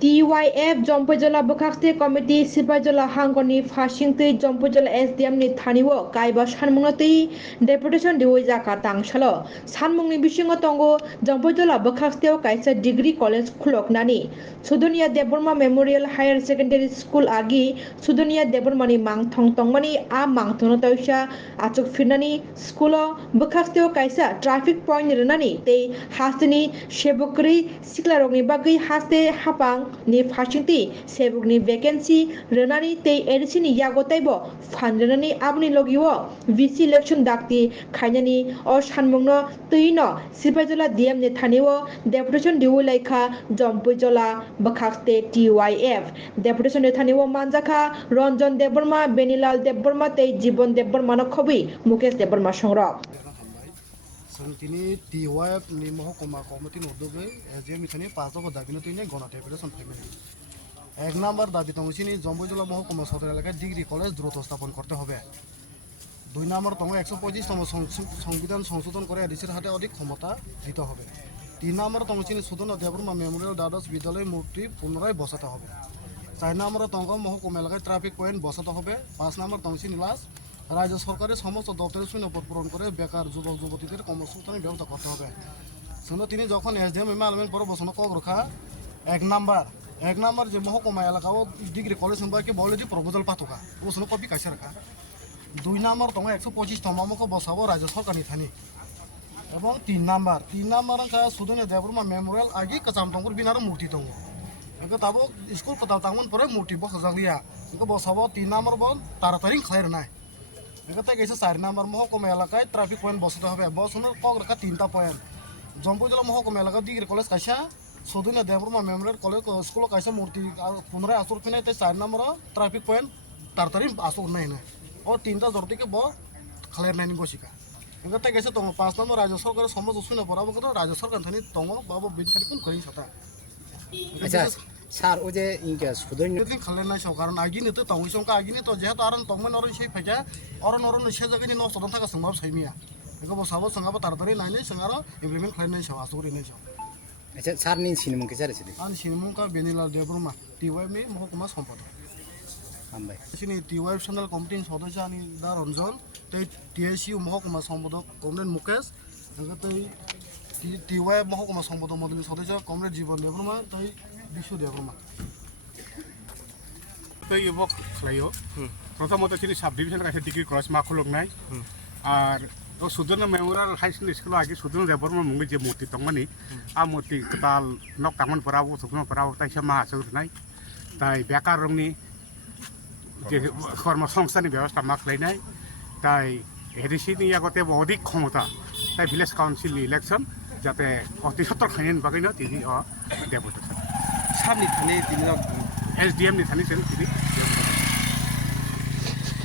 TYF Jompojala Bokakte Committee Sipajala Hangoni Fashingti Jompojala SDM ni Thaniwo Kaiba Shanmungatei Deputation Deoja Katang Shalo Sanmungni Bishingo Tongo Jompojala Bokakte Kaisa Degree College Kulok Nani Sudunia Deborma Memorial Higher Secondary School Agi Sudunia Debormani Mang Tong Tongmani A Mang Tonotausha Achuk Finani Schoolo Bokakte Kaisa Traffic Point Renani Te Hastini Shebukri Siklarogni Bagi Haste Hapang ni Fashingti sebukni vacancy renani tei edisini yagotaibo fanrenani abni logiwo VC election dakti khainani o sanmungno tuino Sipajala DM ni thaniwo deputation diu laika Jompojala Bokakte TYF deputation ni thaniwo manjaka Ranjan Deborma Benilal Deborma tei Jibon Deborma no khobi Mukesh Deborma songrok Santini TYF ni Mahokama Committee Nodobe, SDM Mithani, Pass of Davinatine, Gona Deputation Family. এক number দাবি তংসিনি জম্বুজলা মহকুমা সদর এলাকায় degree college দ্রুত স্থাপন করতে হবে। 2 নম্বর তং 125তম সংবিধান সংশোধন করে এডিসির হাতে অধিক ক্ষমতা দিতে হবে। 3 নম্বর তংসিনি সুদন দেববর্মা মেমোরিয়াল দ্বাদশ বিদ্যালয় মূর্তি পুনরায় বসাতে হবে। 4 নম্বর তং মহকুমা এলাকায় ট্রাফিক পয়েন্ট বসাতে হবে। 5 নম্বর তংসিনি লাস্ট রাজ্য সরকারের সমস্ত দপ্তরের শূন্যপদ পূরণ করে বেকার যুবক যুবতীদের কর্মসংস্থানের ব্যবস্থা করতে হবে। তিনি যখন এসডিএম এমএলএন পর বসানো কক রখা 1 নম্বর যে মহকুমা এলাকাও ডিগ্রি কলেজ সম্পর্কে বলে যে প্রপোজাল পাতকা বসানো কপি কাছে রাখা। 2 নম্বর তং 125তম মুখ বসাবো রাজ্য সরকারনি থানি এবং 3 নম্বর সুদনে দেববর্মা মেমোরিয়াল আগে কাচাম তঙ্গুর বিনার মূর্তি দङ একে তাবো স্কুল কথা তাংমন পরে মূর্তি বসাজালিয়া একে বসাবো 3 নম্বর বল তাড়াতাড়ি খাইর নাই এখানে গেছে 4 নম্বর মহকুমা এলাকায় ট্রাফিক পয়েন্ট বসাতে হবে বসানোর কক রাখা 3টা পয়েন্ট জম্বুজলা মহকুমা এলাকা ডিগ্রি কলেজ কাইসা সুদনে দেববর্মা মেমোরিয়াল কলেজ স্কুল কাইসা মূর্তি পুনরায় আসর ফিনাই 4 নম্বর ট্রাফিক পয়েন্ট তাড়াতাড়ি আসর নাই না ও 3টা জরতিকে ব খালের নাইনি বসিকা এখানে গেছে তো 5 নম্বর রাজ্য সরকারের সমস্ত শুনে পড়াবো কিন্তু রাজ্য সরকার থানি তং বাবু বিনখারি কোন করি সাতা আচ্ছা স্যার ও যে ইনকা সুদন খালের নাই সব কারণ আগিনি তো তং সংকা আগিনি তো যেহেতু আর তংমন অরন সেই ফাইকা অরন সে জায়গায় নষ্ট থাকা সংবাব সাইমিয়া একে বসাবো সঙ্গাবো তাড়াতাড়ি নাইনি সঙ্গারো ইমপ্লিমেন্ট খালের নাই সব আসরি নাই সব আচ্ছা স্যার নিন সিনেমুকে স্যার আছে আর সিনেমুকা বেনিলাল দেববর্মা টিওয়াইফ নি মহকুমা সম্পাদক আমবাই সিনি টিওয়াইফ সেন্ট্রাল কমিটির সদস্য আনি দা রঞ্জন তৈ টিএসইউ মহকুমা সম্পাদক কমরেড মুকেশ তৈ টিওয়াইফ মহকুমা সম্পাদক মডেল সদস্য কমরেড জীবন দেববর্মা তৈ বিশ্ব দেববর্মা তৈ ইবক খালাইও প্রথমত চিনি সাব ডিভিশন কাছে ডিগ্রি কলেজ মা খুলকনাই আর ও সুদন মেমোরিয়াল হাই স্কুল আগে সুদন দেববর্মা মুঙ্গি যে মূর্তি তংমানি আ মূর্তি তাল নক তাংমন পরাবো সুকনো পরাবো তাইসা মা আসুরনাই তাই বেকার রংনি যে কর্মসংস্থাননি ব্যবস্থা মা খালাইনাই তাই এডিসিনি আগতে অধিক ক্ষমতা তাই ভিলেজ কাউন্সিলনি ইলেকশন যাতে অতি সত্তর খাইন বাগাইনো তিনি দেবতা সামনি থানি তিনি SDM ni thani sen tiri